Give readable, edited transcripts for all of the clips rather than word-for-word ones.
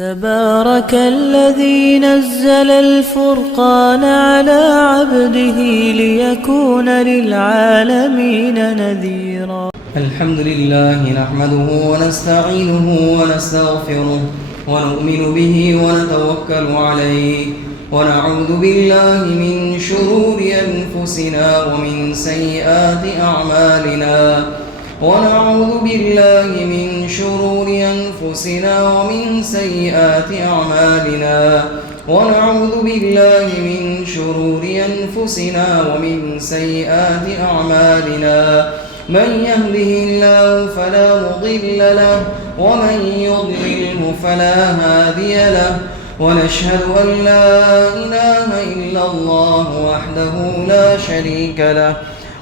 تبارك الذي نزل الفرقان على عبده ليكون للعالمين نذيرا. الحمد لله نحمده ونستعينه ونستغفره ونؤمن به ونتوكل عليه ونعوذ بالله من شرور أنفسنا ومن سيئات أعمالنا ونعوذ بالله من شرور أنفسنا ومن سيئات أعمالنا ونعوذ بالله من شرور أنفسنا ومن سيئات أعمالنا من يهده الله فلا مضل له ومن يضلله فلا هادي له ونشهد أن لا إله إلا الله وحده لا شريك له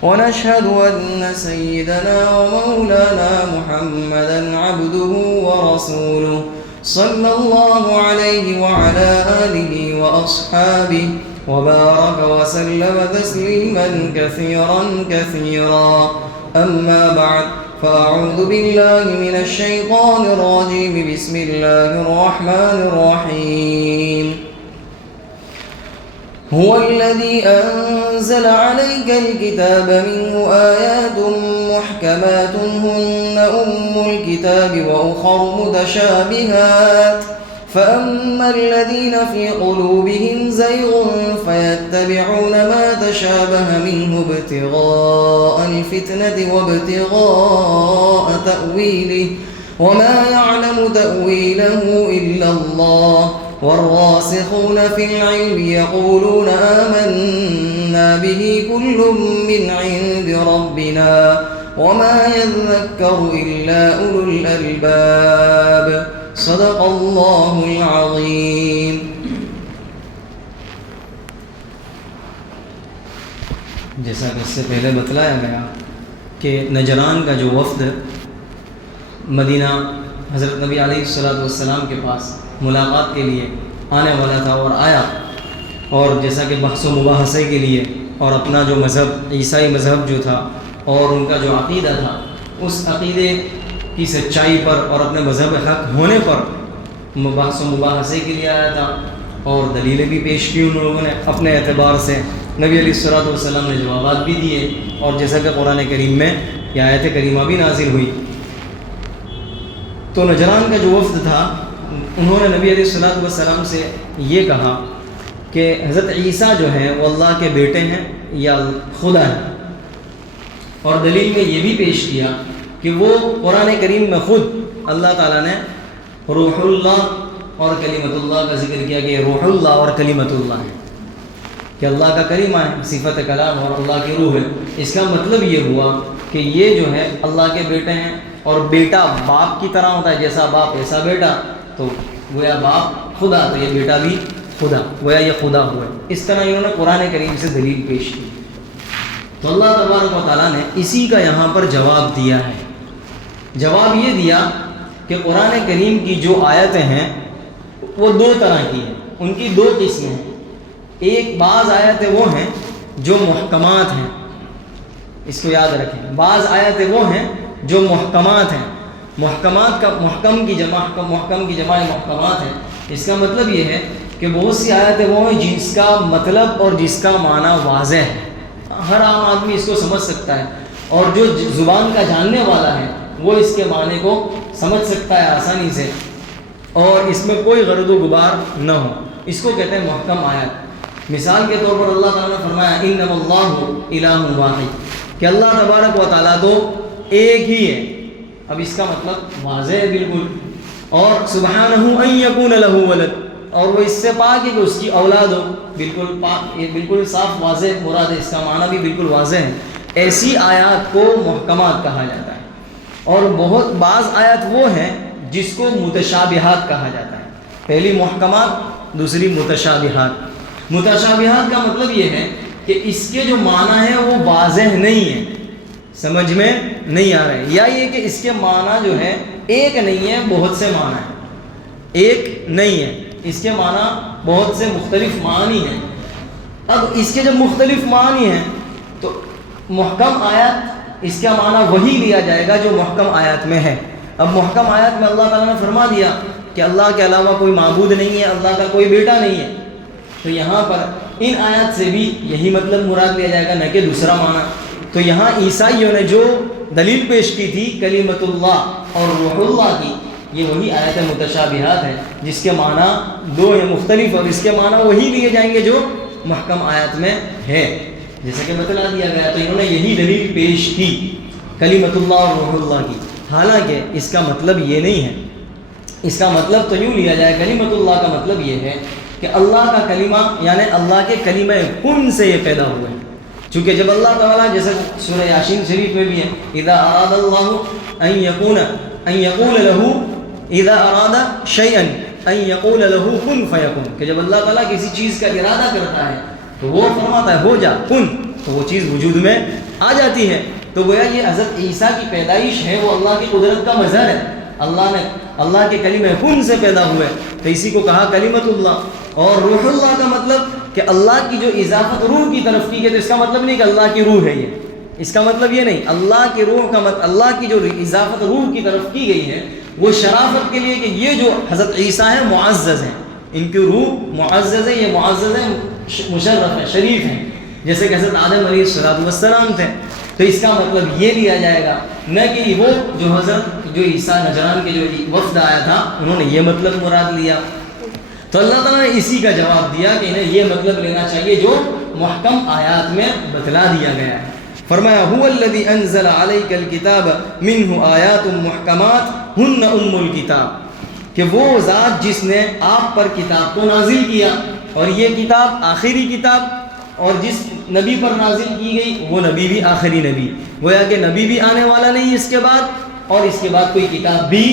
ونشهد أن سيدنا ومولانا محمدا عبده ورسوله صلى الله عليه وعلى آله وأصحابه وبارك وسلم تسليما كثيرا كثيرا. أما بعد فأعوذ بالله من الشيطان الرجيم. بسم الله الرحمن الرحيم. هو الذي أنزل عليك الكتاب منه آيات محكمات هن أم الكتاب وأخر متشابهات فأما الذين في قلوبهم زيغ فيتبعون ما تشابه منه ابتغاء الفتنة وابتغاء تأويله وما يعلم تأويله إلا الله والراسخون في العلم يقولون آمنا به كل من عند ربنا وما يذكر إلا أولو الألباب. صدق اللہ العظیم. جیسا کہ اس سے پہلے بتلایا گیا کہ نجران کا جو وفد مدینہ حضرت نبی علیہ السلام کے پاس ملاقات کے لیے آنے والا تھا اور آیا، اور جیسا کہ بحث و مباحثے کے لیے اور اپنا جو مذہب عیسائی مذہب جو تھا اور ان کا جو عقیدہ تھا اس عقیدے کی سچائی پر اور اپنے مذہب حق ہونے پر بحث و مباحثے کے لیے آیا تھا، اور دلیلیں بھی پیش کی ان لوگوں نے اپنے اعتبار سے. نبی علیہ السلام نے جوابات بھی دیے، اور جیسا کہ قرآن کریم میں یہ آیت کریمہ بھی نازل ہوئی. تو نجران کا جو وفد تھا انہوں نے نبی علیہ السلام سے یہ کہا کہ حضرت عیسیٰ جو ہیں وہ اللہ کے بیٹے ہیں یا خدا ہیں، اور دلیل میں یہ بھی پیش کیا کہ وہ قرآن کریم میں خود اللہ تعالیٰ نے روح اللہ اور کلمت اللہ کا ذکر کیا کہ یہ روح اللہ اور کلمت اللہ ہے، کہ اللہ کا کلمہ ہے، صفت کلام، اور اللہ کی روح ہے. اس کا مطلب یہ ہوا کہ یہ جو ہے اللہ کے بیٹے ہیں، اور بیٹا باپ کی طرح ہوتا ہے، جیسا باپ ایسا بیٹا، تو گویا باپ خدا تو یہ بیٹا بھی خدا، گویا یہ خدا ہوا ہے. اس طرح انہوں نے قرآن کریم سے دلیل پیش کی. تو اللہ تبارک و تعالیٰ نے اسی کا یہاں پر جواب دیا ہے. جواب یہ دیا کہ قرآن کریم کی جو آیتیں ہیں وہ دو طرح کی ہیں، ان کی دو قسمیں ہیں. ایک بعض آیتیں وہ ہیں جو محکمات ہیں، اس کو یاد رکھیں. بعض آیتیں وہ ہیں جو محکمات ہیں. محکمات کا محکم کی جمع محکمات ہیں. اس کا مطلب یہ ہے کہ بہت سی آیتیں وہ ہیں جس کا مطلب اور جس کا معنی واضح ہے، ہر عام آدمی اس کو سمجھ سکتا ہے، اور جو زبان کا جاننے والا ہے وہ اس کے معنی کو سمجھ سکتا ہے آسانی سے، اور اس میں کوئی غرض و غبار نہ ہو. اس کو کہتے ہیں محکم آیت. مثال کے طور پر اللہ تعالیٰ نے فرمایا انما اللہ الہ واحد، کہ اللہ تبارک و تعالیٰ تو ایک ہی ہے. اب اس کا مطلب واضح ہے بالکل. اور سبحانہ ان یکون لہ ولد، اور وہ اس سے پاک ہے کہ اس کی اولاد ہو. بالکل پاک، یہ بالکل صاف واضح مراد ہے، اس کا معنی بھی بالکل واضح ہے. ایسی آیات کو محکمات کہا جاتا ہے. اور بہت بعض آیات وہ ہیں جس کو متشابہات کہا جاتا ہے. پہلی محکمات، دوسری متشابہات. متشابہات کا مطلب یہ ہے کہ اس کے جو معنی ہیں وہ واضح نہیں ہیں، سمجھ میں نہیں آ رہے، یا یہ کہ اس کے معنی جو ہے ایک نہیں ہے، بہت سے معنی ہیں. ایک نہیں ہے، اس کے معنی بہت سے مختلف معنی ہیں. اب اس کے جب مختلف معنی ہیں تو محکم آیات اس کا معنی وہی لیا جائے گا جو محکم آیات میں ہے. اب محکم آیات میں اللہ تعالیٰ نے فرما دیا کہ اللہ کے علاوہ کوئی معبود نہیں ہے، اللہ کا کوئی بیٹا نہیں ہے، تو یہاں پر ان آیات سے بھی یہی مطلب مراد لیا جائے گا، نہ کہ دوسرا معنی۔ تو یہاں عیسائیوں نے جو دلیل پیش کی تھی کلمۃ اللہ اور روح اللہ کی، یہ وہی آیت متشابہات ہیں جس کے معنی دو ہیں مختلف، اور اس کے معنی وہی لیے جائیں گے جو محکم آیات میں ہے، جیسا کہ بتلا دیا گیا۔ تو انہوں نے یہی دلیل پیش کی کلمۃ اللہ اور روح اللہ کی، حالانکہ اس کا مطلب یہ نہیں ہے۔ اس کا مطلب تو یوں لیا جائے، کلمۃ اللہ کا مطلب یہ ہے کہ اللہ کا کلمہ یعنی اللہ کے کلمہ کن سے یہ پیدا ہوئے ہیں۔ چونکہ جب اللہ تعالیٰ، جیسے سورہ یاسین شریف میں بھی ہے، اذا اراد اللہ ان یقول له اذا اراد شیئا ان یقول له کن فیکن، کہ جب اللہ تعالیٰ کسی چیز کا ارادہ کرتا ہے تو وہ فرماتا ہے ہو جا کن، تو وہ چیز وجود میں آ جاتی ہے۔ تو گویا یہ حضرت عیسیٰ کی پیدائش ہے، وہ اللہ کی قدرت کا مظہر ہے، اللہ کے کلمہ کن سے پیدا ہوئے، تو اسی کو کہا کلمۃ اللہ۔ اور روح اللہ کا مطلب کہ اللہ کی جو اضافت روح کی طرف کی گئی، تو اس کا مطلب نہیں کہ اللہ کی روح ہے یہ، اس کا مطلب یہ نہیں، اللہ کی روح کا مطلب اللہ کی جو اضافت روح کی طرف کی گئی ہے وہ شرافت کے لیے کہ یہ جو حضرت عیسیٰ ہیں معزز ہیں، ان کی روح معزز ہے، یہ معزز ہے، مشرف ہے، شریف ہیں، جیسے کہ حضرت آدم علیہ السلام تھے۔ تو اس کا مطلب یہ لیا جائے گا، نہ کہ وہ جو عیسیٰ نجران کے جو وفد آیا تھا انہوں نے یہ مطلب مراد لیا۔ تو اللہ تعالیٰ نے اسی کا جواب دیا کہ انہیں یہ مطلب لینا چاہیے جو محکم آیات میں بتلا دیا گیا ہے۔ فرمایا هو الذی انزل علیک الکتاب منہ آیات محکمات ہن ام الکتاب، کہ وہ ذات جس نے آپ پر کتاب کو نازل کیا، اور یہ کتاب آخری کتاب، اور جس نبی پر نازل کی گئی وہ نبی بھی آخری نبی، گویا کہ نبی بھی آنے والا نہیں اس کے بعد، اور اس کے بعد کوئی کتاب بھی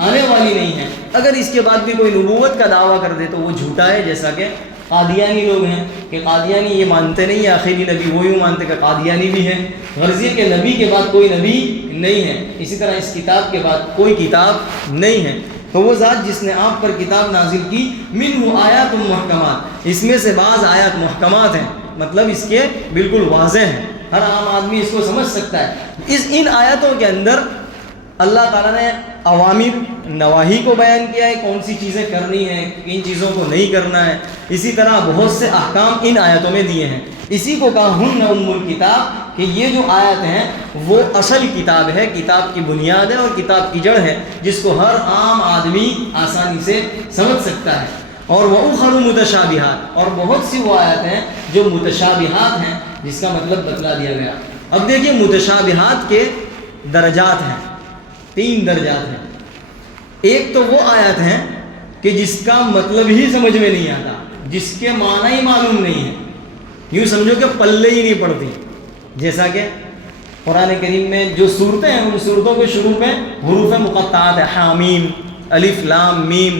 آنے والی نہیں ہے۔ اگر اس کے بعد بھی کوئی نبوت کا دعویٰ کر دے تو وہ جھوٹا ہے، جیسا کہ قادیانی لوگ ہیں کہ قادیانی یہ مانتے نہیں آخری نبی، وہ یوں مانتے کہ قادیانی بھی ہیں، غرض یہ کہ نبی کے بعد کوئی نبی نہیں ہے، اسی طرح اس کتاب کے بعد کوئی کتاب نہیں ہے۔ تو وہ ذات جس نے آپ پر کتاب نازل کی، منہ آیات محکمات، اس میں سے بعض آیات محکمات ہیں، مطلب اس کے بالکل واضح ہیں، ہر عام آدمی اس کو سمجھ سکتا ہے۔ ان آیاتوں کے اندر اللہ تعالیٰ نے اوامر نواہی کو بیان کیا ہے، کون سی چیزیں کرنی ہیں، کن چیزوں کو نہیں کرنا ہے، اسی طرح بہت سے احکام ان آیتوں میں دیے ہیں۔ اسی کو کہا ہن ام الکتاب، کہ یہ جو آیت ہیں وہ اصل کتاب ہے، کتاب کی بنیاد ہے اور کتاب کی جڑ ہے، جس کو ہر عام آدمی آسانی سے سمجھ سکتا ہے۔ اور وَأُخَرُ مُتَشَابِهَاتٌ، اور بہت سی وہ آیات ہیں جو متشابہات ہیں، جس کا مطلب بتلا دیا گیا۔ اب دیکھیے متشابہات کے درجات ہیں، 3 درجات ہیں۔ ایک تو وہ آیات ہیں کہ جس کا مطلب ہی سمجھ میں نہیں آتا، جس کے معنی ہی معلوم نہیں ہے، یوں سمجھو کہ پلے ہی نہیں پڑتی، جیسا کہ قرآن کریم میں جو صورتیں ہیں ان صورتوں کے شروع میں حروف مقطعات ہیں، حامیم، الف لام میم،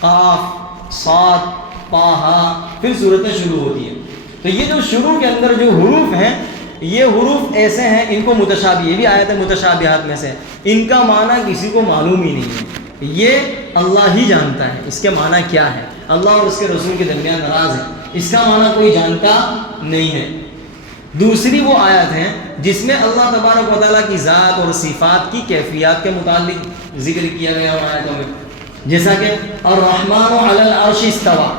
قاف صاد طٰ، پھر صورتیں شروع ہوتی ہیں۔ تو یہ جو شروع کے اندر جو حروف ہیں، یہ حروف ایسے ہیں، ان کو متشابہ، یہ بھی آیت متشابہات میں سے، ان کا معنی کسی کو معلوم ہی نہیں ہے، یہ اللہ ہی جانتا ہے اس کے معنی کیا ہے، اللہ اور اس کے رسول کے درمیان راز ہے، اس کا معنی کوئی جانتا نہیں ہے۔ دوسری وہ آیت ہیں جس میں اللہ تبارک و تعالیٰ کی ذات اور صفات کی کیفیات کے متعلق ذکر کیا گیا ان آیتوں میں، جیسا کہ الرحمن علی العرش استویٰ،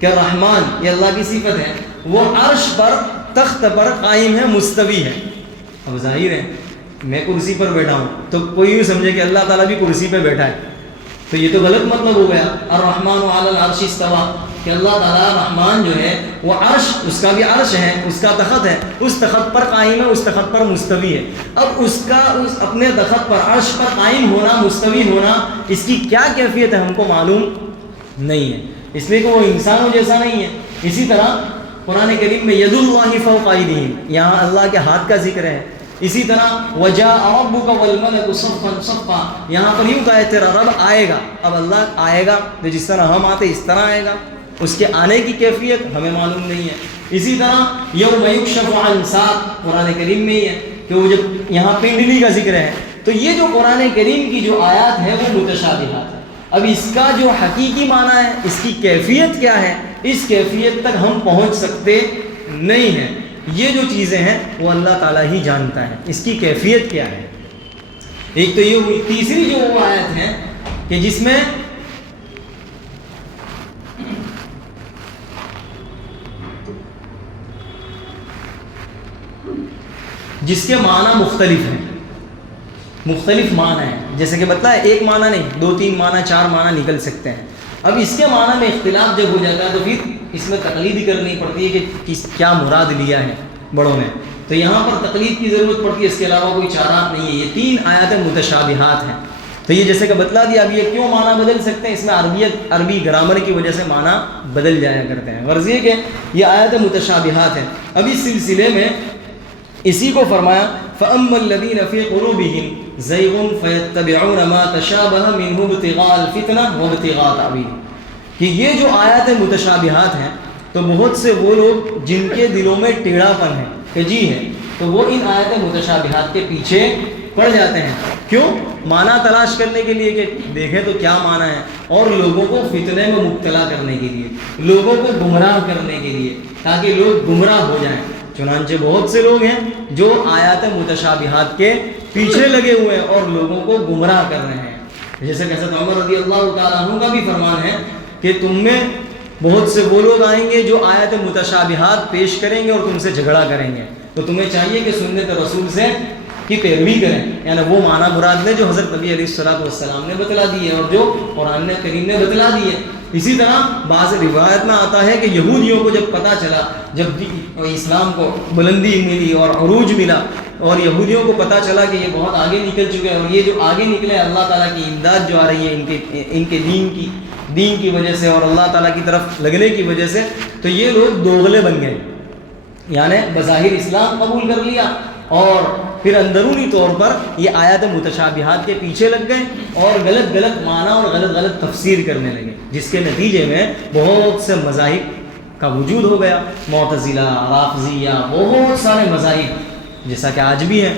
کہ رحمان یہ اللہ کی صفت ہے، وہ عرش پر تخت پر قائم ہے، مستوی ہے۔ اب ظاہر ہے میں کرسی پر بیٹھا ہوں تو کوئی یوں سمجھے کہ اللہ تعالیٰ بھی کرسی پہ بیٹھا ہے، تو یہ تو غلط مطلب ہو گیا۔ الرحمن علی العرش استویٰ، کہ اللہ تعالیٰ رحمان جو ہے وہ عرش، اس کا بھی عرش ہے، اس کا تخت ہے، اس تخت پر قائم ہے، اس تخت پر مستوی ہے۔ اب اس کا اپنے تخت پر عرش پر قائم ہونا، مستوی ہونا، اس کی کیا کیفیت ہے ہم کو معلوم نہیں ہے، اس لیے کہ وہ انسانوں جیسا نہیں ہے۔ اسی طرح قرآن کریم میں ید اللہ فوق ایدیہم، یہاں اللہ کے ہاتھ کا ذکر ہے۔ اسی طرح وجاء ربک والملک صفا صفا، یہاں پر یوں کہا ہے تیرا رب آئے گا، اب اللہ آئے گا تو جس طرح ہم آتے اس طرح آئے گا، اس کے آنے کی کیفیت ہمیں معلوم نہیں ہے۔ اسی طرح یوم یکشف عن ساق، قرآن کریم میں ہی ہے کہ وہ جب یہاں پنڈلی کا ذکر ہے، تو یہ جو قرآن کریم کی جو آیات ہے وہ متشابہات ہے۔ اب اس کا جو حقیقی معنی ہے، اس کی کیفیت کیا ہے، اس کیفیت تک ہم پہنچ سکتے نہیں ہیں۔ یہ جو چیزیں ہیں وہ اللہ تعالیٰ ہی جانتا ہے، اس کی کیفیت کیا ہے۔ ایک تو یہ ہوئی۔ تیسری جو وہ آیت ہے کہ جس میں جس کے معنی مختلف ہیں، مختلف معنی ہیں، جیسے کہ بتلایا ایک معنی نہیں، 2-3 معنی 4 معنی نکل سکتے ہیں۔ اب اس کے معنی میں اختلاف جب ہو جاتا ہے تو پھر اس میں تقلید ہی کرنی پڑتی ہے کہ کیا مراد لیا ہے بڑوں نے، تو یہاں پر تقلید کی ضرورت پڑتی ہے، اس کے علاوہ کوئی چارات نہیں ہے۔ یہ 3 آیات متشابہات ہیں، تو یہ جیسے کہ بتلا دیا، اب یہ کیوں معنی بدل سکتے ہیں، اس میں عربی گرامر کی وجہ سے معنی بدل جایا کرتے ہیں۔ غرض یہ کہ یہ آیات متشابہات ہیں۔ اب اس سلسلے میں اسی کو فرمایا فَأَمَّا الَّذِينَ فِي قُلُوبِهِمْ زَيْغٌ فَيَتَّبِعُونَ مَا تَشَابَهَ مِنْهُ ابْتِغَاءَ الْفِتْنَةِ وَابْتِغَاءَ تَأْوِيلِهِ، کہ یہ جو آیات متشابہات ہیں تو بہت سے وہ لوگ جن کے دلوں میں ٹیڑھا پن ہے، کجی ہے، تو وہ ان آیات متشابہات کے پیچھے پڑ جاتے ہیں۔ کیوں؟ معنی تلاش کرنے کے لیے کہ دیکھیں تو کیا معنی ہے، اور لوگوں کو فتنے میں مبتلا کرنے کے لیے، لوگوں کو گمراہ کرنے کے لیے، تاکہ لوگ گمراہ ہو جائیں۔ چنانچہ بہت سے لوگ ہیں جو آیات متشابہات کے پیچھے لگے ہوئے ہیں اور لوگوں کو گمراہ کر رہے ہیں۔ جیسے کہ حضرت عمر رضی اللہ تعالیٰ عنہ کا بھی فرمان ہے کہ تم میں بہت سے وہ لوگ آئیں گے جو آیات متشابہات پیش کریں گے اور تم سے جھگڑا کریں گے، تو تمہیں چاہیے کہ سنت رسول سے کی پیروی کریں، یعنی وہ معنی مراد لیں جو حضرت نبی علیہ السلام نے بتلا دی ہے اور جو قرآن کریم نے بتلا دی ہے۔ اسی طرح بعض روایت میں آتا ہے کہ یہودیوں کو جب پتہ چلا، جب اسلام کو بلندی ملی اور عروج ملا، اور یہودیوں کو پتہ چلا کہ یہ بہت آگے نکل چکے ہیں، اور یہ جو آگے نکلے اللہ تعالیٰ کی امداد جو آ رہی ہے ان کے دین کی وجہ سے اور اللہ تعالیٰ کی طرف لگنے کی وجہ سے، تو یہ لوگ دوغلے بن گئے، یعنی بظاہر اسلام قبول کر لیا اور پھر اندرونی طور پر یہ آیات متشابہات کے پیچھے لگ گئے اور غلط معنی اور غلط تفسیر کرنے لگے، جس کے نتیجے میں بہت سے مذاہب کا وجود ہو گیا، معتزلہ، رافضیہ، بہت سارے مذاہب جیسا کہ آج بھی ہیں۔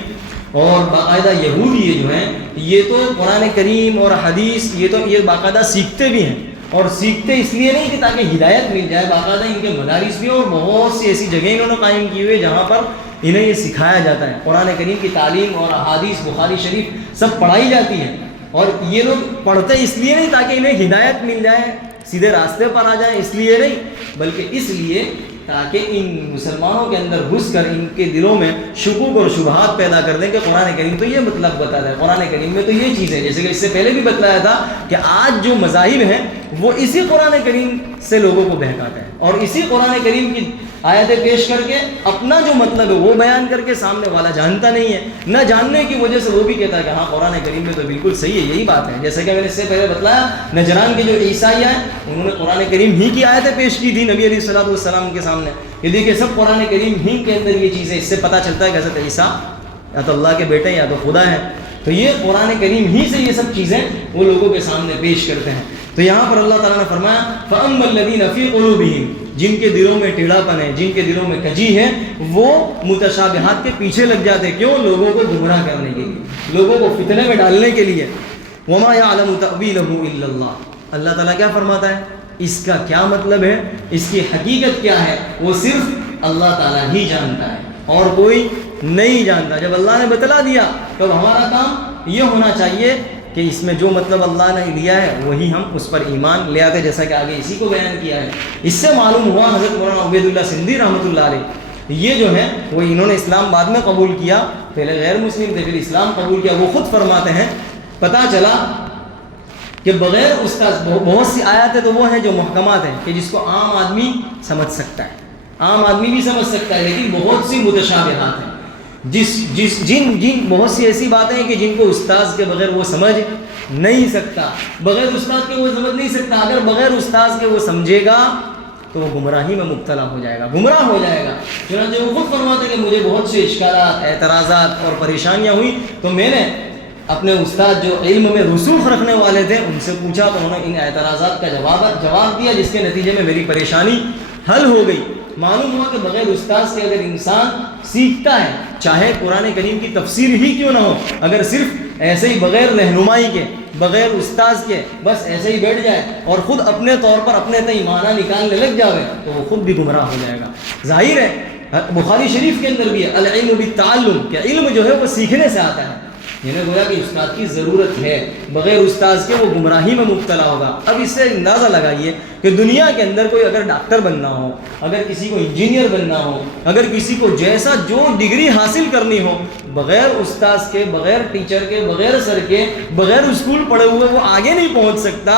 اور باقاعدہ یہودی جو ہیں یہ تو قرآن کریم اور حدیث یہ باقاعدہ سیکھتے بھی ہیں، اور سیکھتے اس لیے نہیں کہ تاکہ ہدایت مل جائے، باقاعدہ ان کے مدارس بھی اور بہت سی ایسی جگہیں انہوں نے قائم کی ہوئی جہاں پر انہیں یہ سکھایا جاتا ہے، قرآن کریم کی تعلیم اور احادیث بخاری شریف سب پڑھائی جاتی ہے، اور یہ لوگ پڑھتے اس لیے نہیں تاکہ انہیں ہدایت مل جائے، سیدھے راستے پر آ جائیں، اس لیے نہیں، بلکہ اس لیے تاکہ ان مسلمانوں کے اندر گھس کر ان کے دلوں میں شکوک اور شبہات پیدا کر دیں کہ قرآن کریم تو یہ مطلب بتاتا ہے، قرآن کریم میں تو یہ چیز ہے۔ جیسے کہ اس سے پہلے بھی بتلایا تھا کہ آج جو مذاہب ہیں وہ اسی قرآن کریم سے لوگوں کو بہکاتے ہیں، اور اسی قرآن کریم کی آیتیں پیش کر کے اپنا جو مطلب ہے وہ بیان کر کے سامنے والا جانتا نہیں ہے، نہ جاننے کی وجہ سے وہ بھی کہتا ہے کہ ہاں قرآن کریم میں تو بالکل صحیح ہے، یہی بات ہے۔ جیسے کہ میں نے اس سے پہلے بتلایا نجران کے جو عیسائی ہیں انہوں نے قرآن کریم ہی کی آیتیں پیش کی تھی نبی علیہ السلام کے سامنے، کہ دیکھیں سب قرآن کریم ہی کے اندر یہ چیزیں، اس سے پتہ چلتا ہے کہ حضرت عیسیٰ یا تو اللہ کے بیٹے یا تو خدا ہے، تو یہ قرآن کریم ہی سے یہ سب چیزیں وہ لوگوں کے سامنے پیش کرتے ہیں۔ تو یہاں پر اللہ تعالیٰ نے فرمایا فَأَمَّا الَّذِينَ فِي قُلُوبِهِمْ، جن کے دلوں میں ٹیڑھا پن ہے، جن کے دلوں میں کجی ہے، وہ متشابہات کے پیچھے لگ جاتے ہیں۔ کیوں؟ لوگوں کو گمراہ کرنے کے لیے، لوگوں کو فتنے میں ڈالنے کے لیے۔ وَمَا يَعْلَمُ تَأْوِيلَهُ إِلَّا اللَّهُ، اللہ تعالیٰ کیا فرماتا ہے، اس کا کیا مطلب ہے، اس کی حقیقت کیا ہے، وہ صرف اللہ تعالیٰ ہی جانتا ہے اور کوئی نہیں جانتا۔ جب اللہ نے بتلا دیا تو ہمارا کام یہ ہونا چاہیے کہ اس میں جو مطلب اللہ نے لیا ہے وہی ہم اس پر ایمان لے آتے، جیسا کہ آگے اسی کو بیان کیا ہے۔ اس سے معلوم ہوا حضرت مولانا عبید اللہ سندھی رحمۃ اللہ علیہ یہ جو ہے وہ انہوں نے اسلام بعد میں قبول کیا، پہلے غیر مسلم تھے، پھر اسلام قبول کیا۔ وہ خود فرماتے ہیں پتہ چلا کہ بغیر استاد بہت سی آیاتیں تو وہ ہیں جو محکمات ہیں کہ جس کو عام آدمی سمجھ سکتا ہے، عام آدمی بھی سمجھ سکتا ہے، لیکن بہت سی متشابہات ہیں، جن بہت سی ایسی باتیں ہیں کہ جن کو استاذ کے بغیر وہ سمجھ نہیں سکتا، بغیر استاد کے وہ سمجھ نہیں سکتا۔ اگر بغیر استاذ کے وہ سمجھے گا تو وہ گمراہی میں مبتلا ہو جائے گا، گمراہ ہو جائے گا۔ چنانچہ وہ خود فرماتے ہیں کہ مجھے بہت سے اشکالات، اعتراضات اور پریشانیاں ہوئی، تو میں نے اپنے استاد جو علم میں رسوخ رکھنے والے تھے ان سے پوچھا، تو انہوں نے ان اعتراضات کا جواب دیا، جس کے نتیجے میں میری پریشانی حل ہو گئی۔ معلوم ہوا کہ بغیر استاذ کے اگر انسان سیکھتا ہے، چاہے قرآن کریم کی تفسیر ہی کیوں نہ ہو، اگر صرف ایسے ہی بغیر رہنمائی کے، بغیر استاذ کے بس ایسے ہی بیٹھ جائے اور خود اپنے طور پر اپنے تئیں معنی نکالنے لگ جاوے تو وہ خود بھی گمراہ ہو جائے گا۔ ظاہر ہے بخاری شریف کے اندر بھی ہے العلم بالتعلم، کہ علم جو ہے وہ سیکھنے سے آتا ہے، یعنی گویا کہ استاد کی ضرورت ہے، بغیر استاذ کے وہ گمراہی میں مبتلا ہوگا۔ اب اس سے اندازہ لگائیے کہ کہ دنیا کے اندر کوئی اگر ڈاکٹر بننا ہو، اگر کسی کو انجینئر بننا ہو، اگر کسی کو جیسا جو ڈگری حاصل کرنی ہو، بغیر استاذ کے، بغیر ٹیچر کے، بغیر سر کے، بغیر اسکول پڑھے ہوئے وہ آگے نہیں پہنچ سکتا۔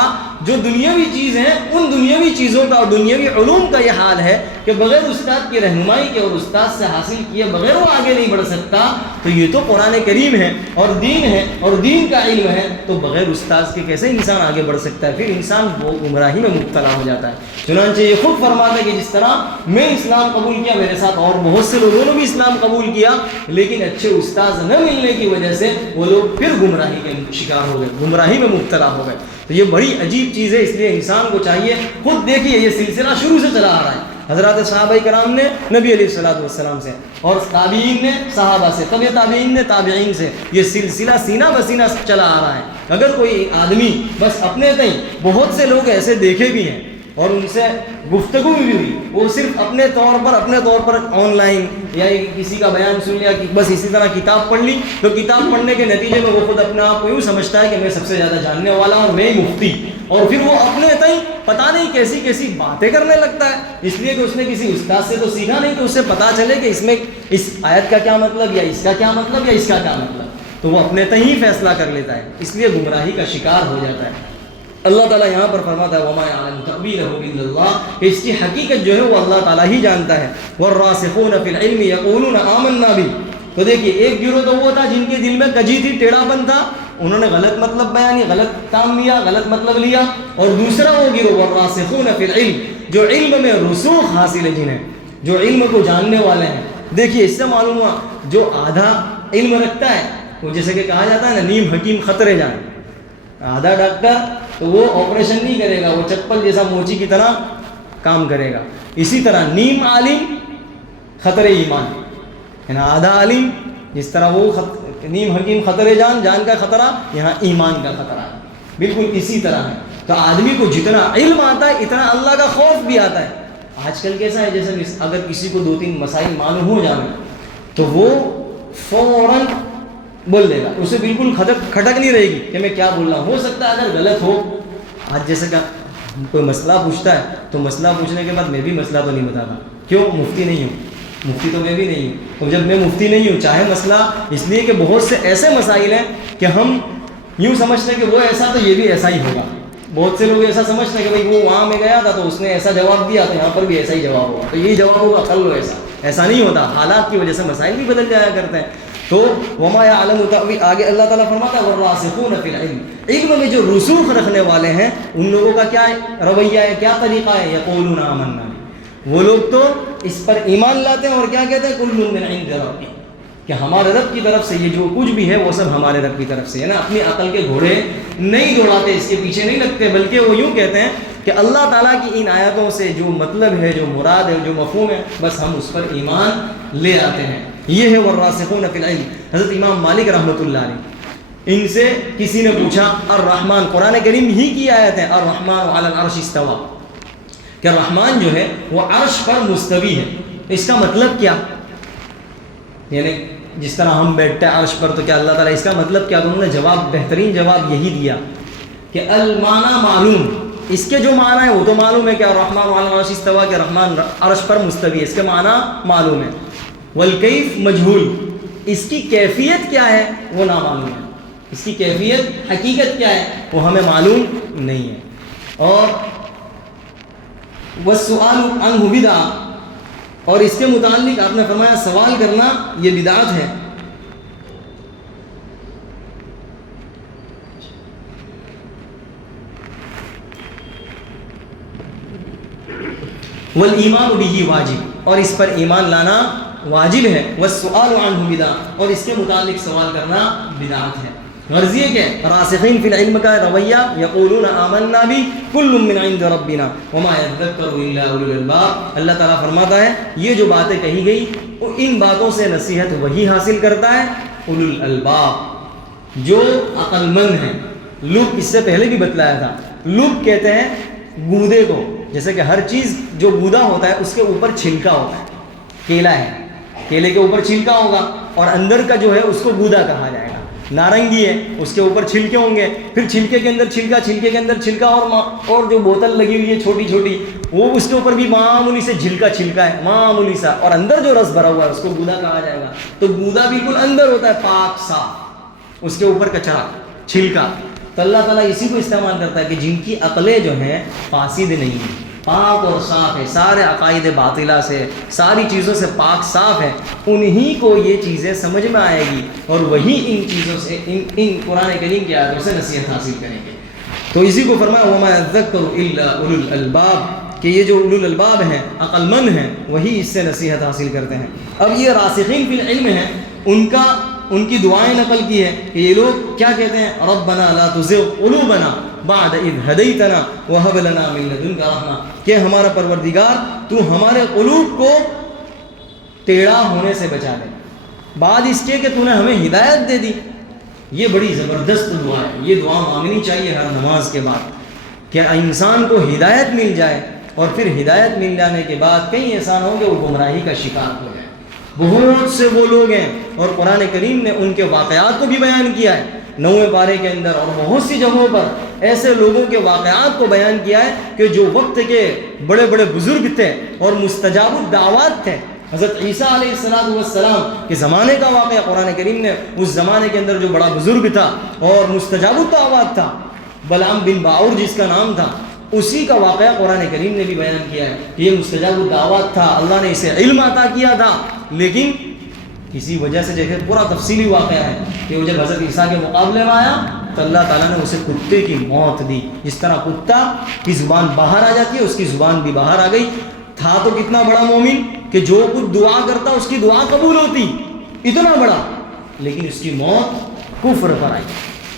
جو دنیاوی چیز ہیں ان دنیاوی چیزوں کا اور دنیاوی علوم کا یہ حال ہے کہ بغیر استاد کی رہنمائی کے اور استاد سے حاصل کیے بغیر وہ آگے نہیں بڑھ سکتا۔ تو یہ تو قرآن کریم ہے اور دین کا علم ہے، تو بغیر استاد کے کیسے انسان آگے بڑھ سکتا ہے؟ پھر انسان وہ گمراہی میں مبتلا ہو جاتا ہے۔ چنانچہ یہ خود فرماتا ہے کہ جس طرح میں اسلام قبول کیا، میرے ساتھ اور بہت سے لوگوں نے بھی اسلام قبول کیا، لیکن اچھے استاد نہ ملنے کی وجہ سے وہ لوگ پھر گمراہی کے شکار ہو گئے، گمراہی میں مبتلا ہو گئے۔ تو یہ بڑی عجیب چیز ہے، اس لیے انسان کو چاہیے، خود دیکھیے یہ سلسلہ شروع سے چلا آ رہا ہے، حضرات صحابہ کرام نے نبی علیہ الصلوۃ والسلام سے، اور تابعین نے صحابہ سے، طب تابعین نے تابعین سے، یہ سلسلہ سینہ بسینہ چلا آ رہا ہے۔ اگر کوئی آدمی بس اپنے تئیں، بہت سے لوگ ایسے دیکھے بھی ہیں اور ان سے گفتگو بھی ہوئی، وہ صرف اپنے طور پر آن لائن یا کسی کا بیان سن لیا، کہ بس اسی طرح کتاب پڑھ لی، تو کتاب پڑھنے کے نتیجے میں وہ خود اپنے آپ کو یوں سمجھتا ہے کہ میں سب سے زیادہ جاننے والا ہوں، میں ہی مفتی، اور پھر وہ اپنے تئیں پتہ نہیں کیسی کیسی باتیں کرنے لگتا ہے، اس لیے کہ اس نے کسی استاد سے تو سیکھا نہیں کہ اسے پتہ چلے کہ اس میں اس آیت کا کیا مطلب، یا اس کا کیا مطلب، یا اس کا کیا مطلب، تو وہ اپنے تئیں ہی فیصلہ کر لیتا ہے، اس لیے گمراہی کا شکار ہو جاتا ہے۔ اللہ تعالیٰ یہاں پر فرماتا ہے وَمَا يَعْلَمُ تَأْوِيلَهُ إِلَّا اللَّهُ، کہ اس کی حقیقت جو ہے وہ اللہ تعالیٰ ہی جانتا ہے۔ وَالرَّاسِخُونَ فِي الْعِلْمِ يَقُولُونَ آمَنَّا بِهِ، تو دیکھیے ایک گروہ تو وہ تھا جن کے دل میں کجی تھی، ٹیڑھا پن تھا، انہوں نے غلط مطلب بیانی، غلط کام لیا، غلط مطلب لیا، اور دوسرا وہ گروہ وَالرَّاسِخُونَ فِي الْعِلْمِ، جو علم میں رسوخ حاصل ہے، جنہیں جو علم کو جاننے والے ہیں۔ دیکھیے اس سے معلوم ہوا جو آدھا علم رکھتا ہے، وہ جیسے کہ کہا جاتا ہے نا، نیم حکیم خطرے جان، آدھا ڈاکٹر تو وہ آپریشن نہیں کرے گا، وہ چپل جیسا موچی کی طرح کام کرے گا، اسی طرح نیم عالم خطرے ایمان، یعنی آدھا عالم جس طرح وہ نیم حکیم خطرے جان، جان کا خطرہ، یہاں ایمان کا خطرہ ہے، بالکل اسی طرح ہے۔ تو آدمی کو جتنا علم آتا ہے اتنا اللہ کا خوف بھی آتا ہے۔ آج کل کیسا ہے، جیسے اگر کسی کو 2-3 مسائل معلوم ہو جائیں تو وہ فوراً بول دے گا، اسے بالکل کھٹک نہیں رہے گی کہ میں کیا بول رہا ہوں۔ ہو سکتا ہے اگر غلط ہو، آج جیسے کہ کوئی مسئلہ پوچھتا ہے تو مسئلہ پوچھنے کے بعد میں بھی مسئلہ تو نہیں بتاتا، کیوں؟ مفتی نہیں ہوں، مفتی تو میں بھی نہیں ہوں، تو جب میں مفتی نہیں ہوں، چاہے مسئلہ، اس لیے کہ بہت سے ایسے مسائل ہیں کہ ہم یوں سمجھتے ہیں کہ وہ ایسا تو یہ بھی ایسا ہی ہوگا، بہت سے لوگ ایسا سمجھتے ہیں کہ بھائی وہ وہاں میں گیا تھا تو اس نے ایسا جواب دیا تو یہاں پر بھی ایسا ہی جواب ہوگا، تو یہی جواب ہوگا، کر لو ایسا نہیں ہوتا، حالات کی وجہ سے مسائل بھی بدل جایا کرتے ہیں۔ تو وما يعلم تأويل، آگے اللہ تعالیٰ فرماتا ہے والراسخون فی العلم، علم میں جو رسوخ رکھنے والے ہیں ان لوگوں کا کیا رویہ ہے، کیا طریقہ ہے؟ یقولون آمنا، وہ لوگ تو اس پر ایمان لاتے ہیں اور کیا کہتے ہیں؟ کل من عند ربی، کہ ہمارے رب کی طرف سے یہ جو کچھ بھی ہے وہ سب ہمارے رب کی طرف سے ہے نا۔ اپنی عقل کے گھوڑے نہیں دوڑاتے، اس کے پیچھے نہیں لگتے، بلکہ وہ یوں کہتے ہیں کہ اللہ تعالیٰ کی ان آیاتوں سے جو مطلب ہے، جو مراد ہے، جو مفہوم ہے، بس ہم اس پر ایمان لے آتے ہیں۔ یہ ہے والراسخون فی العلم۔ حضرت امام مالک رحمۃ اللہ علیہ، ان سے کسی نے پوچھا، الرحمن، قرآن کریم ہی کی آیت ہے، الرحمن علی العرش استوى، کہ رحمان جو ہے وہ عرش پر مستوی ہے، اس کا مطلب کیا؟ یعنی جس طرح ہم بیٹھتے ہیں عرش پر، تو کیا اللہ تعالیٰ، اس کا مطلب کیا؟ تو انہوں نے جواب، بہترین جواب یہی دیا کہ المعنی معلوم، اس کے جو معنی ہے وہ تو معلوم ہے کہ الرحمن علی العرش استوى، کہ رحمان عرش پر مستوی ہے، اس کے معنی معلوم ہے، والکیف مجہول، اس کی کیفیت کیا ہے وہ نامعلوم ہے، اس کی کیفیت، حقیقت کیا ہے وہ ہمیں معلوم نہیں ہے۔ اور والسؤال عنہ بدعہ، اور اس کے متعلق آپ نے فرمایا سوال کرنا یہ بدعت ہے۔ والایمان به واجب، اور اس پر ایمان لانا واجب ہے۔ والسؤال عنہ بدعہ، اور اس کے متعلق سوال کرنا بدعت ہے۔ غرض یہ کہ راسخین فی العلم کا رویہ، یقولون آمنا بھی کل من عند ربنا وما یذکر الا اولو الالباب، اللہ تعالیٰ فرماتا ہے یہ جو باتیں کہی گئی ان باتوں سے نصیحت وہی حاصل کرتا ہے اولو الالباب، جو عقل مند ہیں۔ لب، اس سے پہلے بھی بتلایا تھا، لب کہتے ہیں گودے کو، جیسے کہ ہر چیز جو گودا ہوتا ہے اس کے اوپر چھلکا ہوتا ہے، کیلا ہے، کیلے کے اوپر چھلکا ہوگا اور اندر کا جو ہے اس کو گودا کہا جائے گا۔ نارنگی ہے اس کے اوپر چھلکے ہوں گے، پھر چھلکے کے اندر چھلکا، چھلکے کے اندر چھلکا، اور جو بوتل لگی ہوئی ہے چھوٹی چھوٹی، وہ اس کے اوپر بھی معمولی سے چھلکا ہے معمولی سا، اور اندر جو رس بھرا ہوا ہے اس کو گودا کہا جائے گا. تو گودا بالکل اندر ہوتا ہے پاک صاف، اس کے اوپر کچرا چھلکا. تو اللہ تعالیٰ اسی کو استعمال کرتا ہے کہ جن کی عقلیں جو ہیں فاسد نہیں ہیں، پاک اور صاف ہے، سارے عقائد باطلہ سے، ساری چیزوں سے پاک صاف ہے، انہی کو یہ چیزیں سمجھ میں آئے گی اور وہی ان چیزوں سے ان قرآن کریم کی آیاتوں سے نصیحت حاصل کریں گے. تو اسی کو فرمایا وَمَا يَذَّكَّرُ إِلَّا أُولُو الْأَلْبَابِ، کہ یہ جو اولو الالباب ہیں، عقل مند ہیں، وہی اس سے نصیحت حاصل کرتے ہیں. اب یہ راسخین فی العلم ہیں، ان کی دعائیں نقل کی ہے کہ یہ لوگ کیا کہتے ہیں، ربنا لا تزغ قلوبنا بعد اذ ہدیتنا وہب لنا من لدنک رحمہ، کہ ہمارا پروردگار تو ہمارے قلوب کو ٹیڑھا ہونے سے بچا دے بعد اس کے کہ تو نے ہمیں ہدایت دے دی. یہ بڑی زبردست دعا ہے، یہ دعا مانگنی چاہیے ہر نماز کے بعد کہ انسان کو ہدایت مل جائے، اور پھر ہدایت مل جانے کے بعد کئی ایسا ہوں کہ وہ گمراہی کا شکار ہو جائے. بہت سے وہ لوگ ہیں، اور قرآن کریم نے ان کے واقعات کو بھی بیان کیا ہے 9ویں پارے کے اندر، اور بہت سی جگہوں پر ایسے لوگوں کے واقعات کو بیان کیا ہے کہ جو وقت کے بڑے بڑے بزرگ تھے اور مستجاب الدعوات تھے. حضرت عیسیٰ علیہ السلام کے زمانے کا واقعہ قرآن کریم نے اس زمانے کے اندر جو بڑا بزرگ تھا اور مستجاب الدعوات تھا، بلعام بن باعور جس کا نام تھا، اسی کا واقعہ قرآن کریم نے بھی بیان کیا ہے کہ یہ مستجاب الدعوات تھا، اللہ نے اسے علم عطا کیا تھا، لیکن کسی وجہ سے جیسے پورا تفصیلی واقعہ ہے کہ وہ جب حضرت عیسیٰ کے مقابلے میں آیا تو اللہ تعالیٰ نے اسے کتے کی موت دی. جس طرح کتا کی زبان باہر آ جاتی ہے، اس کی زبان بھی باہر آ گئی. تھا تو کتنا بڑا مومن کہ جو کچھ دعا کرتا اس کی دعا قبول ہوتی، اتنا بڑا، لیکن اس کی موت کفر پر آئی.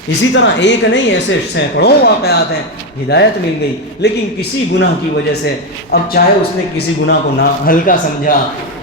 اسی طرح ایک نہیں، ایسے سینکڑوں واقعات ہیں، ہدایت مل گئی لیکن کسی گناہ کی وجہ سے، اب چاہے اس نے کسی گناہ کو ہلکا سمجھا،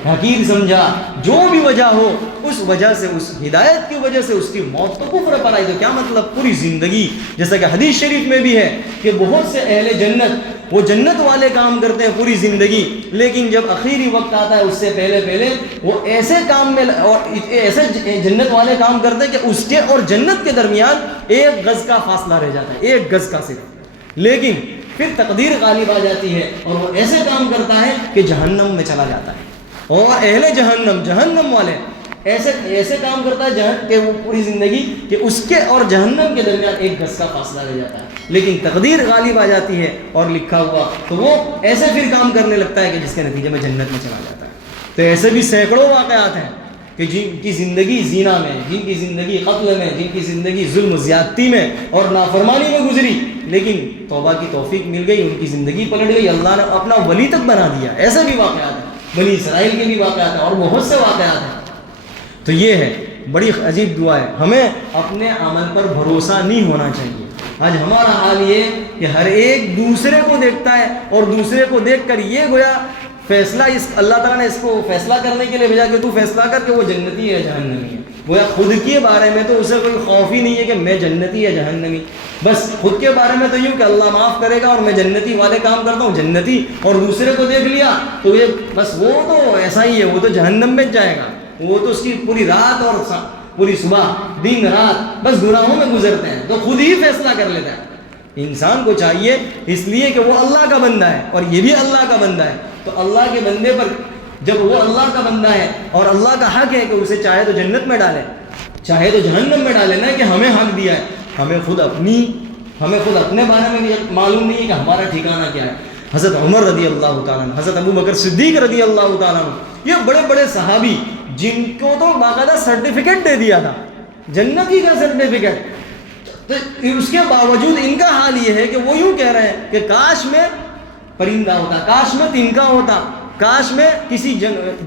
حقیر سمجھا، جو بھی وجہ ہو، اس وجہ سے، اس ہدایت کی وجہ سے اس کی موت تو کفر پر آئی. تو کیا مطلب پوری زندگی، جیسا کہ حدیث شریف میں بھی ہے کہ بہت سے اہل جنت وہ جنت والے کام کرتے ہیں پوری زندگی، لیکن جب آخری وقت آتا ہے اس سے پہلے وہ ایسے کام میں اور ایسے جنت والے کام کرتے ہیں کہ اس کے اور جنت کے درمیان 1 گز کا فاصلہ رہ جاتا ہے، 1 گز کا صرف. لیکن پھر تقدیر غالب آ جاتی ہے اور وہ ایسے کام کرتا ہے کہ جہنم میں چلا جاتا ہے. اور اہل جہنم والے ایسے کام کرتا ہے کہ وہ پوری زندگی کہ اس کے اور جہنم کے درمیان 1 گز کا فاصلہ رہ جاتا ہے، لیکن تقدیر غالب آ جاتی ہے اور لکھا ہوا تو وہ ایسے پھر کام کرنے لگتا ہے کہ جس کے نتیجے میں جنت میں چلا جاتا ہے. تو ایسے بھی سینکڑوں واقعات ہیں کہ جن کی زندگی زنا میں، جن کی زندگی قتل میں، جن کی زندگی ظلم و زیادتی میں اور نافرمانی میں گزری، لیکن توبہ کی توفیق مل گئی، ان کی زندگی پلٹ گئی، اللہ نے اپنا ولی تک بنا دیا. ایسے بھی واقعات ہیں، بنی اسرائیل کے بھی واقعات ہیں اور بہت سے واقعات ہیں. تو یہ ہے بڑی عجیب دعا ہے. ہمیں اپنے عمل پر بھروسہ نہیں ہونا چاہیے. آج ہمارا حال یہ کہ ہر ایک دوسرے کو دیکھتا ہے اور دوسرے کو دیکھ کر یہ گویا فیصلہ اللہ تعالیٰ نے اس کو فیصلہ کرنے کے لیے بھیجا کہ تو فیصلہ کر کہ وہ جنتی ہے جہنمی ہے. گویا خود کے بارے میں تو اسے کوئی خوف ہی نہیں ہے کہ میں جنتی یا جہنمی، بس خود کے بارے میں تو یوں کہ اللہ معاف کرے گا اور میں جنتی والے کام کرتا ہوں جنتی، اور دوسرے کو دیکھ لیا تو یہ بس وہ تو ایسا ہی ہے، وہ تو جہنم میں جائے گا، وہ تو اس کی پوری رات اور پوری صبح دن رات بس گناہوں میں گزرتے ہیں، تو خود ہی فیصلہ کر لیتا ہے. انسان کو چاہیے اس لیے کہ وہ اللہ کا بندہ ہے اور یہ بھی اللہ کا بندہ ہے، تو اللہ کے بندے پر جب وہ اللہ کا بندہ ہے اور اللہ کا حق ہے کہ اسے چاہے تو جنت میں ڈالے چاہے تو جہنم میں ڈالے، نہ کہ ہمیں حق دیا ہے. ہمیں خود اپنے بارے میں بھی معلوم نہیں ہے کہ ہمارا ٹھکانہ کیا ہے. حضرت عمر رضی اللہ تعالیٰ عنہ، حضرت ابو بکر صدیق رضی اللہ تعالیٰ عنہ، یہ بڑے بڑے صحابی جن کو تو باقاعدہ سرٹیفکیٹ دے دیا تھا، جنتی کا سرٹیفکیٹ، تو اس کے باوجود ان کا حال یہ ہے کہ وہ یوں کہہ رہے ہیں کہ کاش میں پرندہ ہوتا، کاش میں تنکا ہوتا، کاش میں کسی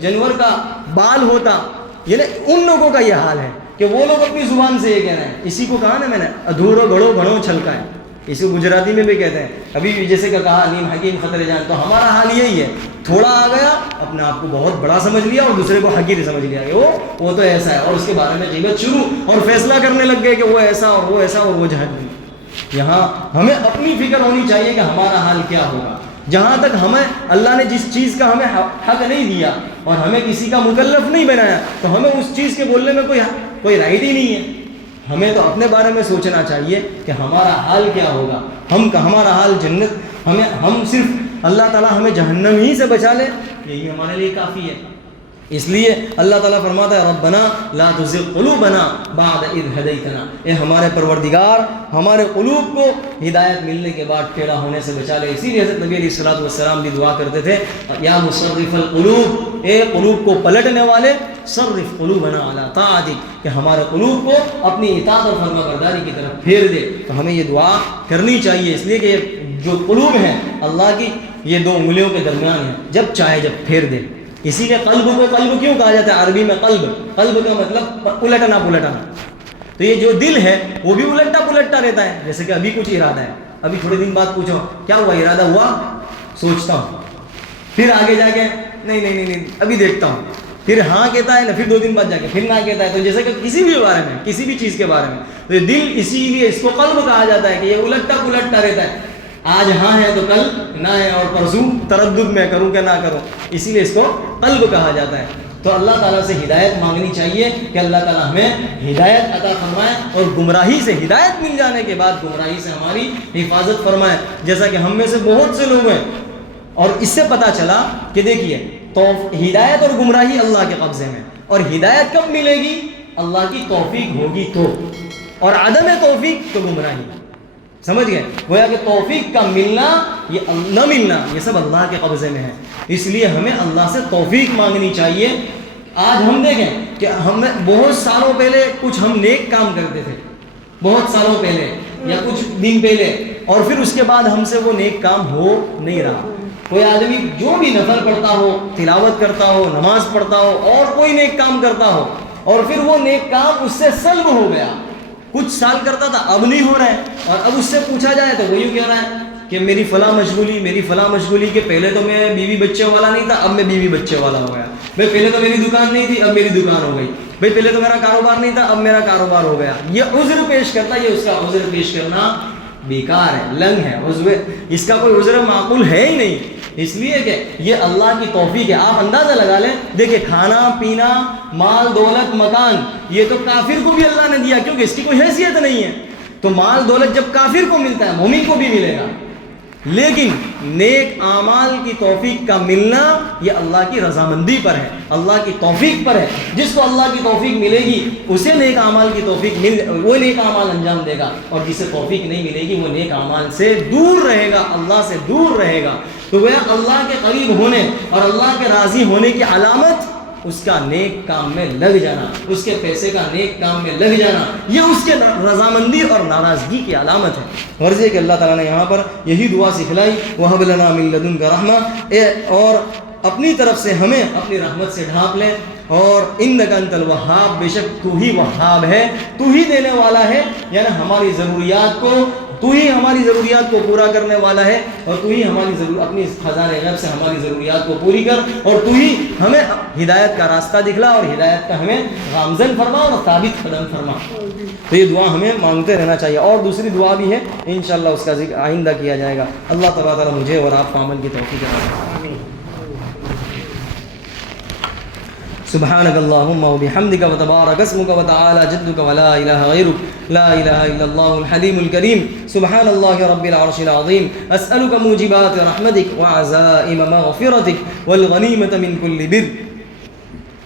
جانور کا بال ہوتا. یعنی ان لوگوں کا یہ حال ہے کہ وہ لوگ اپنی زبان سے یہ کہہ رہے ہیں. اسی کو کہا نا میں نے، ادھورو گھڑو گھڑو چھلکا ہے، اسی کو گجراتی میں بھی کہتے ہیں. ابھی جیسے کہ کہا نیم حکیم خطر جان، تو ہمارا حال یہی ہے، تھوڑا آ گیا اپنے آپ کو بہت بڑا سمجھ لیا اور دوسرے کو حقیر سمجھ لیا کہ وہ تو ایسا ہے، اور اس کے بارے میں غیبت شروع اور فیصلہ کرنے لگ گئے کہ وہ ایسا اور وہ ایسا اور وہ جہنمی. یہاں ہمیں اپنی فکر ہونی چاہیے کہ ہمارا حال کیا ہوگا. جہاں تک ہمیں اللہ نے جس چیز کا ہمیں حق نہیں دیا اور ہمیں کسی کا مکلف نہیں بنایا، تو ہمیں اس چیز کے بولنے میں کوئی رائٹ ہی نہیں ہے. ہمیں تو اپنے بارے میں سوچنا چاہیے کہ ہمارا حال کیا ہوگا، ہمارا حال جنت، ہم صرف اللہ تعالیٰ ہمیں جہنم ہی سے بچا لے، یہی ہمارے لیے کافی ہے۔ اس لیے اللہ تعالیٰ فرماتا ہے ربنا لا تزغ قلوبنا بعد اذ ہدیتنا، اے ہمارے پروردگار ہمارے قلوب کو ہدایت ملنے کے بعد ٹیڑھا ہونے سے بچا لے۔ اسی لیے حضرت نبی علیہ الصلوۃ والسلام بھی دعا کرتے تھے یا مصرف القلوب، اے قلوب کو پلٹنے والے، صرف قلوبنا علی طاعتک، کہ ہمارے قلوب کو اپنی اطاعت اور فرما برداری کی طرف پھیر دے۔ تو ہمیں یہ دعا کرنی چاہیے، اس لیے کہ جو قلوب ہیں اللہ کی یہ دو انگلیوں کے درمیان ہیں، جب چاہے جب پھیر دے۔ اسی لیے قلب کو قلب کیوں کہا جاتا ہے عربی میں؟ قلب کا مطلب الٹنا پلٹنا، تو یہ جو دل ہے وہ بھی الٹا پلٹتا رہتا ہے۔ جیسے کہ ابھی کچھ ارادہ ہے، ابھی تھوڑے دن بعد پوچھو کیا ہوا، ارادہ ہوا، سوچتا ہوں، پھر آگے جا کے نہیں ابھی دیکھتا ہوں، پھر ہاں کہتا ہے نا، پھر 2 دن بعد جا کے پھر نہ کہتا ہے۔ تو جیسے کہ کسی بھی بارے میں، کسی بھی چیز کے بارے میں، تو یہ دل اسی لیے اس کو قلب کہا جاتا ہے کہ یہ الٹا پلٹتا رہتا ہے، آج ہاں ہے تو کل نہ ہے، اور پرسوں تردد میں کروں کہ نہ کروں، اسی لیے اس کو قلب کہا جاتا ہے۔ تو اللہ تعالیٰ سے ہدایت مانگنی چاہیے کہ اللہ تعالیٰ ہمیں ہدایت عطا فرمائے، اور گمراہی سے ہدایت مل جانے کے بعد گمراہی سے ہماری حفاظت فرمائے، جیسا کہ ہم میں سے بہت سے لوگ ہیں۔ اور اس سے پتہ چلا کہ دیکھیے تو ہدایت اور گمراہی اللہ کے قبضے میں، اور ہدایت کب ملے گی؟ اللہ کی توفیق ہوگی تو، اور عدم توفیق تو گمراہی۔ سمجھ گئے؟ گویا کہ توفیق کا ملنا یہ نہ ملنا یہ سب اللہ کے قبضے میں ہے، اس لیے ہمیں اللہ سے توفیق مانگنی چاہیے۔ آج ہم دیکھیں کہ ہم بہت سالوں پہلے کچھ ہم نیک کام کرتے تھے، بہت سالوں پہلے یا کچھ دن پہلے، اور پھر اس کے بعد ہم سے وہ نیک کام ہو نہیں رہا۔ کوئی آدمی جو بھی نفل پڑھتا ہو، تلاوت کرتا ہو، نماز پڑھتا ہو، اور کوئی نیک کام کرتا ہو، اور پھر وہ نیک کام اس سے سلب ہو گیا، کچھ سال کرتا تھا اب نہیں ہو رہا ہے، اور اب اس سے پوچھا جائے تو وہ یوں کہہ رہا ہے کہ میری فلاں مشغولی کہ پہلے تو میں بیوی بچے والا نہیں تھا، اب میں بیوی بچے والا ہو گیا، بھائی پہلے تو میری دکان نہیں تھی اب میری دکان ہو گئی، بھائی پہلے تو میرا کاروبار نہیں تھا اب میرا کاروبار ہو گیا۔ یہ عذر پیش کرتا ہے، یہ اس کا عذر پیش کرنا بیکار ہے، لنگ ہے، اس کا کوئی عذر معقول ہے ہی نہیں، اس لیے کہ یہ اللہ کی توفیق ہے۔ آپ اندازہ لگا لیں، دیکھیں کھانا پینا، مال دولت، مکان، یہ تو کافر کو بھی اللہ نے دیا کیونکہ اس کی کوئی حیثیت نہیں ہے، تو مال دولت جب کافر کو ملتا ہے مومن کو بھی ملے گا، لیکن نیک اعمال کی توفیق کا ملنا یہ اللہ کی رضامندی پر ہے، اللہ کی توفیق پر ہے۔ جس کو اللہ کی توفیق ملے گی اسے نیک اعمال کی توفیق وہ نیک اعمال انجام دے گا، اور جسے توفیق نہیں ملے گی وہ نیک اعمال سے دور رہے گا، اللہ سے دور رہے گا۔ تو وہ اللہ کے قریب ہونے اور اللہ کے راضی ہونے کی علامت اس کا نیک کام میں لگ جانا، اس کے پیسے کا نیک کام میں لگ جانا، یہ اس کے رضامندی اور ناراضگی کی علامت ہے۔ غرض ہے کہ اللہ تعالیٰ نے یہاں پر یہی دعا سکھلائی، وَهَبْ لَنَا مِن لَّدُنكَ رَحْمَةً، اور اپنی طرف سے ہمیں اپنی رحمت سے ڈھانپ لیں، اور اِنَّكَ أَنتَ الْوَهَّابُ، بے شک تو ہی وہاب ہے، تو ہی دینے والا ہے، یعنی ہماری ضروریات کو تو ہی ہماری ضروریات کو پورا کرنے والا ہے، اور تو ہی ہماری اپنی خزانہ غیب سے ہماری ضروریات کو پوری کر، اور تو ہی ہمیں ہدایت کا راستہ دکھلا، اور ہدایت کا ہمیں گامزن فرما اور ثابت قدم فرما۔ تو یہ دعا ہمیں مانگتے رہنا چاہیے، اور دوسری دعا بھی ہے انشاءاللہ اس کا ذکر آئندہ کیا جائے گا۔ اللہ تبارک و تعالیٰ مجھے اور آپ کو عمل کی توفیق عطا۔ سبحانك اللهم وبحمدك وتبارك اسمك وتعالى جدك ولا إله غيرك، لا إله إلا الله الحليم الكريم، سبحان الله رب العرش العظيم، أسألك موجبات رحمتك وعزائم مغفرتك والغنيمة من كل بر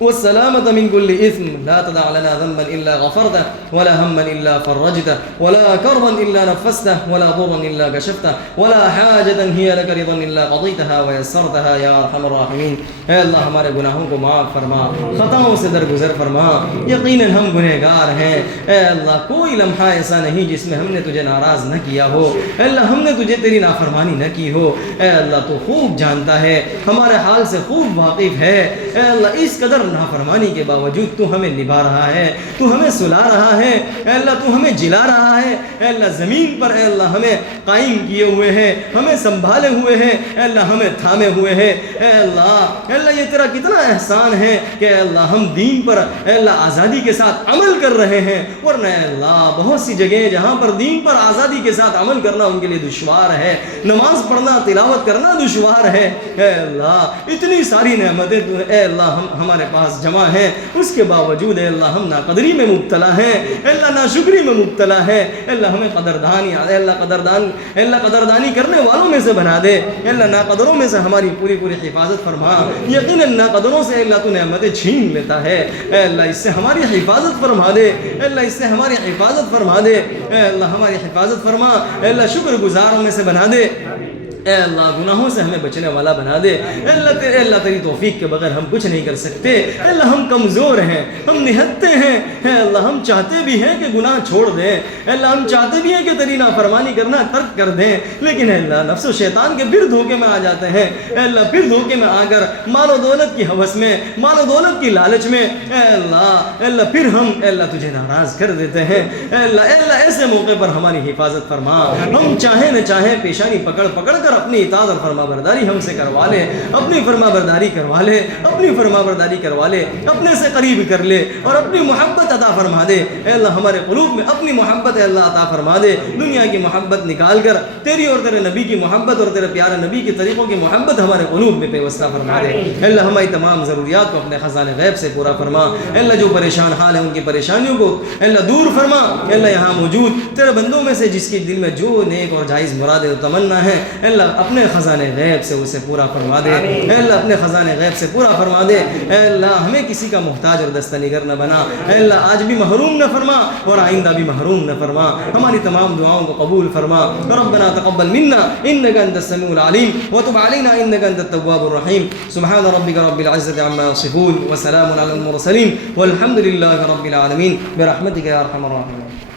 والسلامة من كل إثم، لا تدع لنا ذنبا إلا غفرته، ولا هما إلا فرجته، ولا كربا إلا نفسته، ولا ضرا إلا كشفته، ولا حاجة هي لك رضا إلا قضيتها ويسرتها يا أرحم الراحمين۔ اے اللہ ہمارے گناہوں کو معاف فرما، خطاؤں سے درگزر فرما، یقیناً ہم گنہگار ہیں، اے اللہ کوئی لمحہ ایسا نہیں جس میں ہم نے تجھے ناراض نہ کیا ہو، اے اللہ ہم نے تجھے تیری نافرمانی نہ کی ہو، اے اللہ تو خوب جانتا ہے، ہمارے حال سے خوب واقف ہے، اے اللہ اس قدر نافرمانی کے باوجود تو ہمیں نبھا رہا ہے، تو ہمیں سلا رہا ہے، اے اللہ تو ہمیں جلا رہا ہے، اے اللہ زمین پر اے اللہ ہمیں قائم کیے ہوئے ہے، ہمیں سنبھالے ہوئے ہے، اے اللہ ہمیں تھامے ہوئے ہے، اے اللہ یہ تیرا کتنا احسان ہے کہ اے اللہ ہم دین پر اے اللہ آزادی کے ساتھ عمل کر رہے ہیں، ورنہ اے اللہ بہت سی جگہیں جہاں پر دین پر آزادی کے ساتھ عمل کرنا ان کے لیے دشوار ہے، نماز پڑھنا تلاوت کرنا دشوار ہے، اے اللہ اتنی ساری نعمتیں اے اللہ ہمارے پاس جمع ہیں، اس کے باوجود اے اللہ ہم ناقدری میں مبتلا ہیں، اے اللہ ناشکری میں مبتلا ہے، اے اللہ ہمیں قدردانی اے اللہ قدردانی کرنے والوں میں سے بنا دے، اے اللہ ناقدروں میں سے ہماری پوری حفاظت فرما، یقیناً ناقدروں سے اے اللہ تو نعمتیں چھین لیتا ہے، اے اللہ اس سے ہماری حفاظت فرما دے، اے اللہ اس سے ہماری حفاظت فرما دے، اے اللہ ہماری حفاظت فرما، اے اللہ شکر گزاروں میں سے بنا دے، اے اللہ گناہوں سے ہمیں بچنے والا بنا دے، اے اللہ تیری توفیق کے بغیر ہم کچھ نہیں کر سکتے، اے اللہ ہم کمزور ہیں، ہم نہتے ہیں، اے اللہ ہم چاہتے بھی ہیں کہ گناہ چھوڑ دیں، اے اللہ ہم چاہتے بھی ہیں کہ تیری نافرمانی کرنا ترک کر دیں، لیکن اے اللہ نفس و شیطان کے پھر دھوکے میں آ جاتے ہیں، اے اللہ پھر دھوکے میں آ کر مال و دولت کی ہوس میں، مال و دولت کی لالچ میں اے اللہ پھر ہم اے اللہ تجھے ناراض کر دیتے ہیں، اے اللہ ایسے موقع پر ہماری حفاظت فرما، ہم چاہیں نہ چاہیں پیشانی پکڑ کر اپنی اطاعت اور فرما برداری ہم سے کروا لے، اپنی فرما برداری کروا لے، اپنی فرما برداری کروا لے، اپنے سے قریب کر لے اور اپنی محبت عطا فرما دے، اے اللہ ہمارے قلوب میں اپنی محبت اے اللہ عطا فرما دے، دنیا کی محبت نکال کر تیری اور تیرے نبی کی محبت اور تیرے پیارے نبی کے طریقوں کی محبت ہمارے قلوب میں پیوستہ فرما دے، اے اللہ ہماری تمام ضروریات کو اپنے خزانے غیب سے پورا فرما، اے اللہ جو پریشان حال ہے ان کی پریشانیوں کو اے اللہ دور فرما، اے اللہ یہاں موجود تیرے بندوں میں سے جس کے دل میں جو نیک اور جائز مراد و تمنا ہے اے اللہ اپنے خزانے غیب سے اسے پورا فرما دے، اے اللہ اپنے خزانے غیب سے پورا فرما دے، اے اللہ ہمیں کسی کا محتاج اور دستنگر نہ بنا، اے اللہ آج بھی محروم نہ فرما اور آئندہ بھی محروم نہ فرما، ہماری تمام دعاؤں کو قبول فرما، ربنا تقبل منا انك انت السميع العليم وتب علينا انك انت التواب الرحيم، سبحان ربك رب العزة عما يصفون وسلام على المرسلين والحمد لله رب العالمين برحمتك يا ارحم الراحمين.